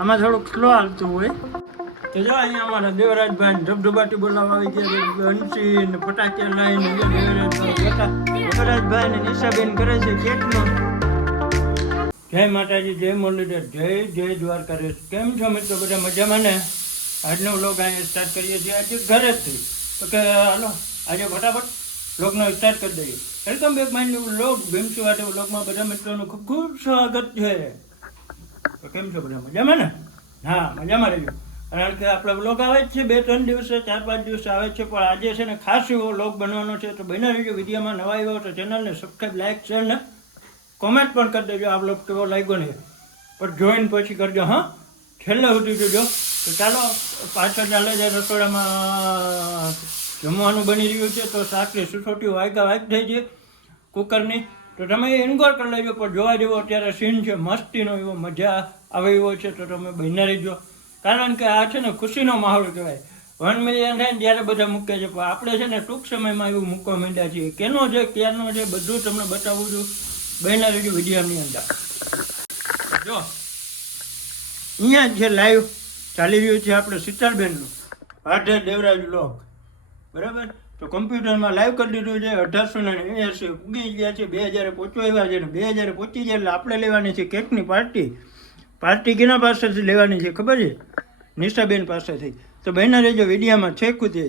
આમાં થોડુંક સ્લો હાલતું હોય. તો જો અહીંયા અમારા દેવરાજભાઈ ધબધબાટી બોલાવવા આવી ગયા, હંસી ને ફટાકિયા લઈને દેવરાજભાઈ ને નિશાબેન કરે છે કેકનો. જય માતાજી, જય મુરલીધર, જય દ્વારકાધીશ. કેમ છો મિત્રો? બધા મજામાં ને? આજનો વ્લોગ અહીંયા સ્ટાર્ટ કરીએ છીએ આજે ઘરેથી. તો કે હાલો આજે ફટાફટ વ્લોગનો સ્ટાર્ટ કરી દઈએ. Welcome back my new vlog. ભીમસુ વાટે વ્લોગમાં બધા મિત્રોનું ખૂબ ખૂબ સ્વાગત છે. તો કેમ છો બધા મજામાં ને? હા, મજામાં રહેજો. કારણ કે આપણે વ્લોગ આવે જ છે 2-3 દિવસે, 4-5 દિવસે આવે છે, પણ આજે છે ને ખાસ એવો વ્લોગ બનવાનો છે. તો બન્યા રહેજો. વિડીયોમાં નવા આવ્યો તો ચેનલને સબસ્ક્રાઈબ, લાઈક, શેર ને કોમેન્ટ પણ કરી દેજો. આ વ્લોગ કેવો લાગ્યો ને પણ જોઈને પછી કરજો. હા, છેલ્લે સુધી જોજો. તો ચાલો પાછળ ચાલે છે. રસોડામાં જમવાનું બની રહ્યું છે. તો શાકની સુસોટી વાગ થઈ છે કુકરની. તો તમે ઇન્ગોર કરી લેજો. પણ જોવા જેવો અત્યારે સીન છે મસ્તીનો, એવો મજા આવે એવો છે. તો તમે બન્યા રહેજો. કારણ કે આ છે ને ખુશીનો માહોલ કહેવાય. 1 મિલિયન થાય ને ત્યારે બધા મૂકે છે, પણ આપણે છે ને ટૂંક સમયમાં એવું મૂકવા માંડ્યા છીએ. કેનો છે, ક્યારનો છે, બધું તમને બતાવું છું. બન્યા રહેજો વિડીયોની અંદર. જો અહીંયા જે લાઈવ ચાલી રહ્યું છે આપણે શીતલબેનનું ભાઢે દેવરાજ વ્લોગ, બરાબર. તો કમ્પ્યુટરમાં લાઈવ કરી દીધું છે. 1889 ઉગી ગયા છે. 2000 પહોંચવા આવ્યા છે ને 2000 પહોંચી જાય એટલે આપણે લેવાની છે કેકની પાર્ટી. પાર્ટી કેના પાસેથી લેવાની છે ખબર છે? નિશાબેન પાસેથી. તો બહેના રહેજો વિડીયામાં છે કુદે.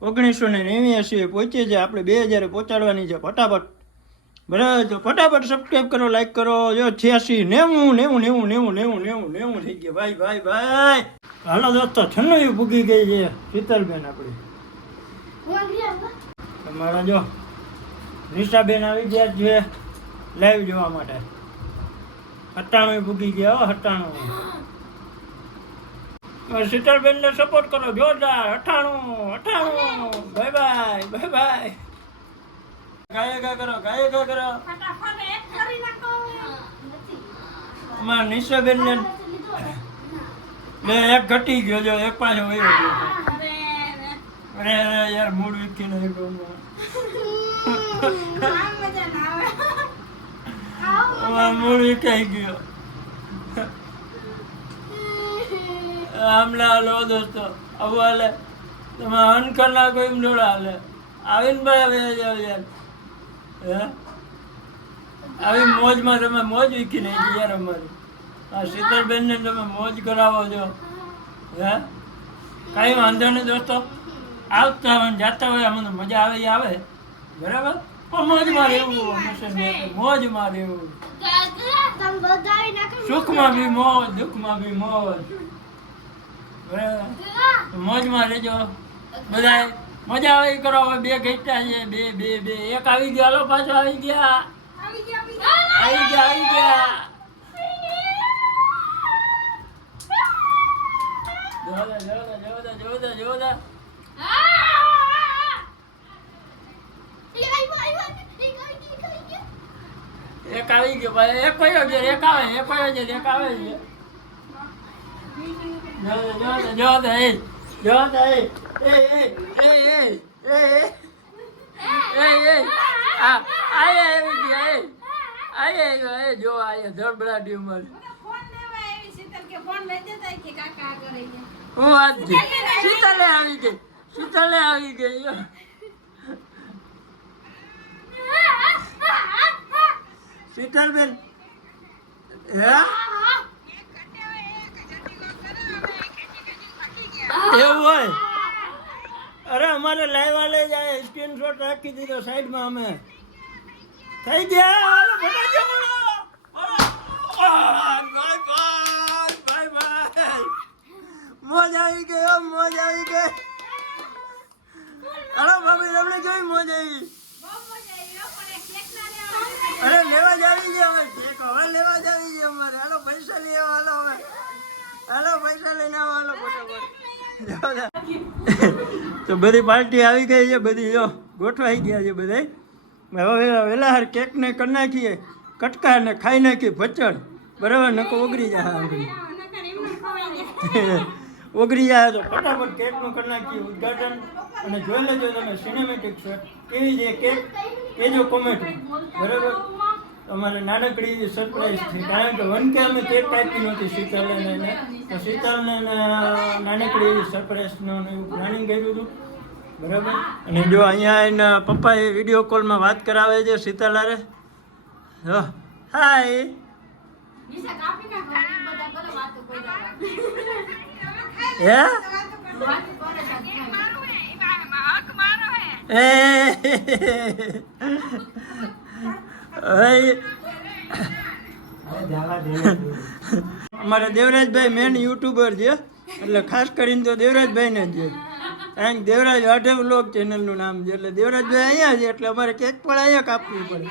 1989 પહોંચી છે, આપણે 2000 પહોંચાડવાની છે ફટાફટ, બરાબર. તો ફટાફટ સબસ્ક્રાઈબ કરો, લાઈક કરો. જો 86 90 થઈ ગયા ભાઈ. હાલો દોસ્તો, 96 ભૂગી ગઈ છે શીતલબેન આપણી. તમારા જો નિશાબેન આવી ગયા છે લાઈવ જોવા માટે. 97 ભૂગી ગયા હો, 97. શીતલબેન ને સપોર્ટ કરો જોરદાર. 98. બાય. ગાયકા કરો. અમારા નિશાબેન ને એક ઘટી ગયો, જો એક પાછો વયો ગયો. અરે યાર મૂડ વીખી નહીં મૂડ વીખાઈ ગયો. આમલા હાલો દોસ્તો, આવું હાલે. તમે અન કરી નાખો એમ જોડે હાલે. આવીને ભાઈ જાવ યાર. હે આવી મોજમાં તમે મોજ વીખી નહીં ગઈ યાર અમારી. આ શીતલબેન ને તમે મોજ કરાવો છો. હે કાંઈ વાંધો નહીં દોસ્તો, આવતા હોય જાતા હોય અમને મજા આવે આવે, બરાબર. પણ મોજમાં રહેવું, મોજમાં રહેવું. સુખમાં બી મોજ, દુઃખમાં બી મોજ, બરાબર. મોજમાં રહેજો બધા. મજા આવે કરો. હવે 2 ઘટ્યા છે, બે એક આવી ગયા. હાલો પાછો આવી ગયા. જોતા એક આવી ગયો ભાઈ. એક કયો છે? એક આવે છે. જો આયા ધડબડાટી ઉમર. હું વાત છે, શીતલે આવી ગઈ. શીતલબેન એવું હોય? અરે અમારે લાઈવ વાલે જાય સ્ક્રીનશોટ રાખી દીધો સાઈડમાં. અમે થઈ ગયા. મોજ આવી ગઈ. હાલો ભાભી, તમને જોઈ મોજ આવી. અરે લેવા જ આવી ગયા હવે. હવે લેવા જ આવી ગયા અમારે. હાલો પૈસા લઈ આવો. હાલો પૈસા લઈને આવો. હાલો ફટાફટ. તો બધી પાર્ટી આવી ગઈ છે. બધી જો ગોઠવાઈ ગયા છે બધા. હવે વેલા કેક ને કરી નાખીએ કટકા ને ખાઈ નાખીએ ભચડ, બરાબર. નકો ઓગળી જાય. ઓગળી જાય તો ફટાફટ કેકનું કરી નાખીએ ઉદઘાટન. અને જોઈ લેજો તમે સિનેમેટિક શોટ કેવી છે કેક, કેજો કોમેન્ટ, બરાબર. અમારે નાનકડી એવી સરપ્રાઈઝ થઈ, કારણ કે 1K અમે કેક કાપી નહોતી શીતલને એને, તો શીતલને નાનકડી એવી સરપ્રાઈઝનું એવું પ્લાનિંગ કર્યું હતું, બરાબર. અને જો અહીંયા એના પપ્પાએ વિડીયો કોલમાં વાત કરાવે છે શીતલ હારે. જો હાય અમારા દેવરાજભાઈ મેન યુટ્યુબર છે, એટલે ખાસ કરીને તો દેવરાજભાઈને જ છે. કારણ દેવરાજ આઢે વ્લોગ ચેનલનું નામ છે, એટલે દેવરાજભાઈ અહીંયા છે, એટલે અમારે કેક પણ અહીંયા કાપવી પડે.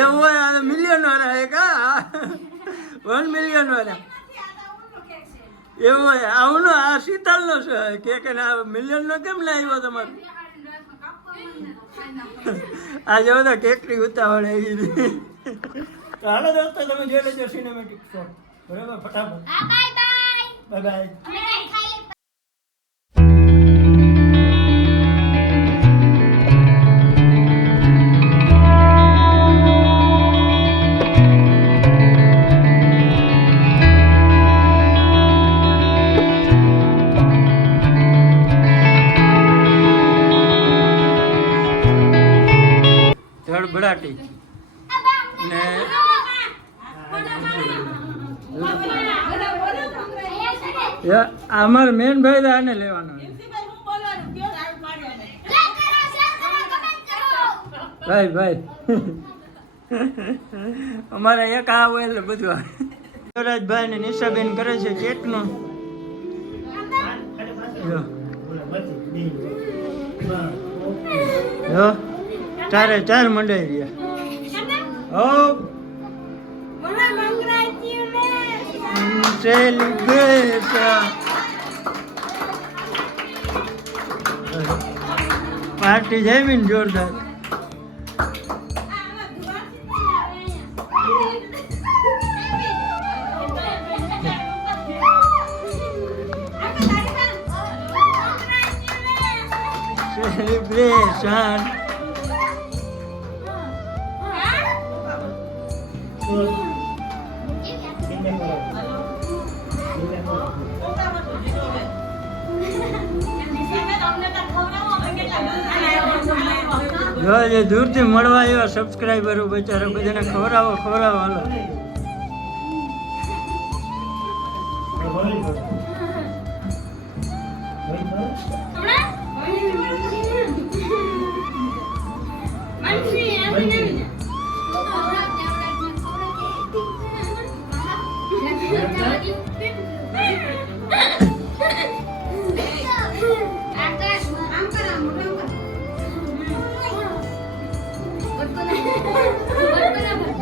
એવું હોય મિલિયન વાળા હે કા 1 મિલિયન વાળા એવું હોય. આવું આ શીતલનો છે કેક, આ મિલિયનનો કેમ ના આવ્યો તમારે? આ જો તો કેકની ઉતાવળ આવી હતી. તો હાલો દોસ્તો તમે જોઈ લેજો સિનેમેટિક શોટ, બરાબર. ફટાફટ બાય બાય. ધડબડાટી ને અમારે મેન ભાઈ આને લેવાનો ભાઈ ભાઈ અમારે એક આ હોય એટલે બધું. દેવરાજભાઈ ને નિશાબેન કરે છે કેકનું. જો ચારે ચાર મંડાઈ રહ્યા. સેલિબ્રેશન પાર્ટી જમીન જોરદાર. સેલિબ્રેશન જો જે દૂરથી મળવા આવ્યા સબસ્ક્રાઈબરો બચારા બધાને ખવડાવો હાલો.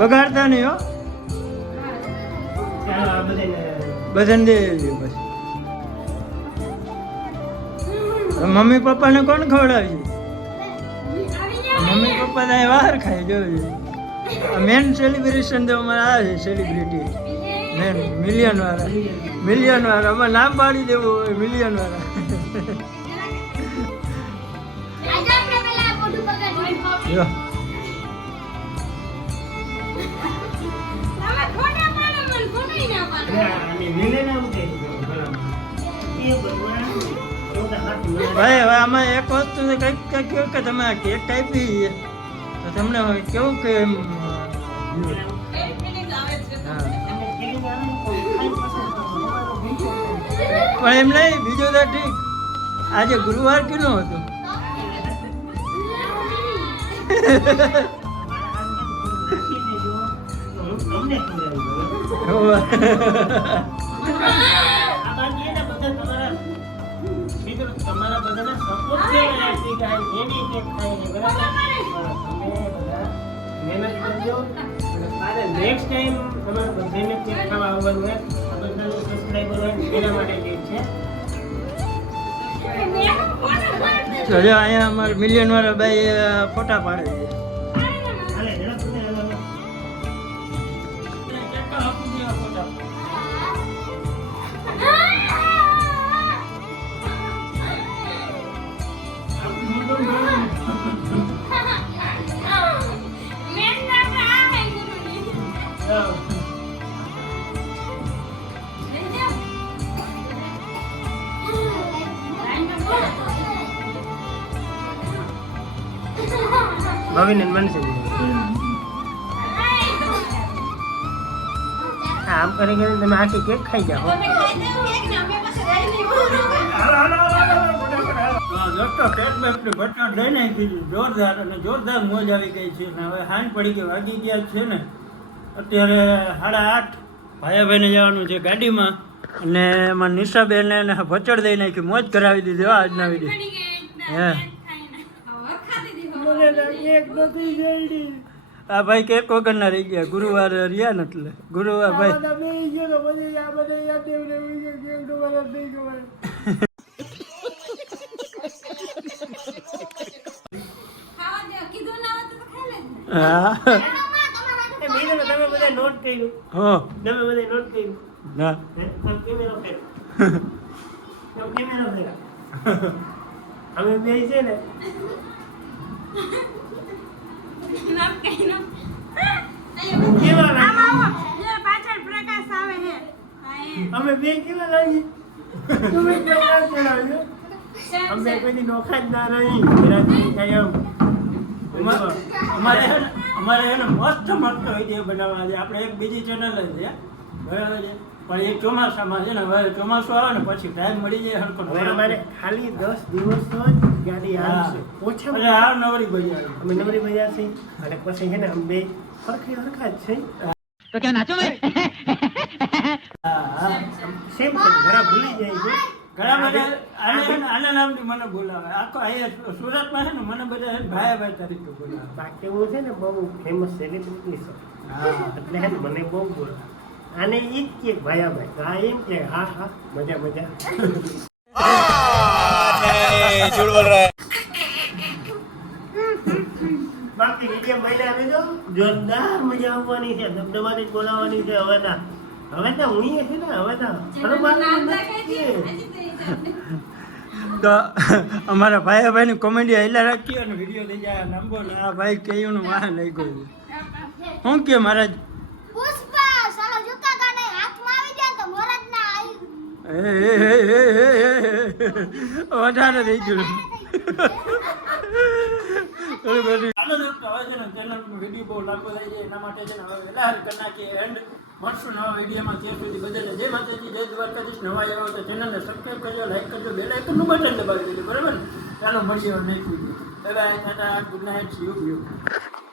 બગાડતા નહીં હો, બધાને દે બસ. મમ્મી પપ્પાને કોણ ખવડાવી? મમ્મી પપ્પા તો બહાર ખાઈ જોયું. મેન સેલિબ્રેશન તો અમારે આ છે, સેલિબ્રિટી મેન મિલિયન વાળા. અમારે નામ પાડી દેવું હોય મિલિયન વાળા. ભાઈ હવે આમાં એક વસ્તુ કંઈક કહ્યું કે તમે આ કેક કાપી તો તમને કેવું કે પણ એમ નહીં, બીજો તો ઠીક. આજે ગુરુવાર કેટલો હતો? તમારા બધાને સપોર્ટ છે એની કેક ખાઈને, બરાબર. મહેનત કરજો અને નેક્સ્ટ ટાઈમ તમારે બધાને કેક ખાવા આવવાનું હોય. બધાને સબસ્ક્રાઈબર હોય એના માટે કેક છે. તો જો અહીંયા અમારે મિલિયન વાળા ભાઈ ફોટા પાડે છે. ભાવિને મનસે આમ કરી કરીને તમે આખી કેક ખાઈ જાઓ. દોસ્તો કેક બેકની ભટ્ટ લઈ નાખી જોરદાર અને જોરદાર મોજ આવી ગઈ છે ને હવે હાંજ પડી ગઈ વાગી ગયા છે ને અત્યારે 8:30 ભાઈયાભાઈને જવાનું છે ગાડીમાં અને એમાં નિશાબેન એને ભચડ દઈ નાખી મોજ કરાવી દીધી હો આજના વિડીયો હે આ ભાઈ કેક વગર ના રહી ગયા ગુરુવાર રહ્યા ને એટલે ગુરુવાર ભાઈ હા તમે બધા નોટ કર્યું હો તમે બધા નોટ કર્યું ના કેમેરો ફેરા અમે બે છે ને અમે બે કેવા લાગી તમે કેવા ચડાવ્યો અમે કોઈ નોખા જ ના રહી અમારે હે ને મસ્ત વિડીયો બનાવવા છે આપણે એક બીજી ચેનલ જ છે બરાબર છે પણ એ ચોમાસામાં છે ને હવે ચોમાસું આવે ને પછી ટાઈમ મળી જાય હરખો અમારે ખાલી 10 દિવસ જ ગાડી આવશે ઓછા એટલે આ નવરી બજાર અમે નવરી બજાર છે અને પછી છે ને અમે બે હરખા જ છે तो क्या नाचो मैं સેમ ઘણા ભૂલી જાય છે ઘણા બધા આના નામથી મને બોલાવે આખો અહીંયા સુરતમાં છે ને મને બધા ભાઈ તરીકે બોલાવે બાકી હું છે ને બહુ ફેમસ સેલિબ્રિટી છું એટલે હે ને મને બહુ બોલાવે આને ઈ જ કે ભાઈ તો આ એમ કે હા હા મજા મજા झूठ बोल रहा है બાકી વિડીયો મહિના આવી દો જોરદાર મજા આવવાની છે ધબધબાથી બોલાવવાની છે હવે તો હું છે ને હવે તો અમારા ભાઈની કોમેડી હેલા રાખી અને વિડીયો લઈ જાય નંબો ને આ ભાઈ કયું નું વાહ લઈ ગયું શું કે મહારાજ વધારે થઈ ગયું વિડીયો બહુ લાંબો થઈ જાય એના માટે છે ને હવે વહેલા કરી નાખીએ એન્ડ મળશું નવા વિડીયોમાં ત્યાં સુધી બધાને જય માતાજી જય દ્વારકાધીશ નવા આવ્યો તો ચેનલને સબસ્ક્રાઈબ કરજો લાઈક કરજો બેલ આઇકનનું બટન દબાવી દેજો બરાબર ને ચાલો મળીએ next video bye bye tata good night C you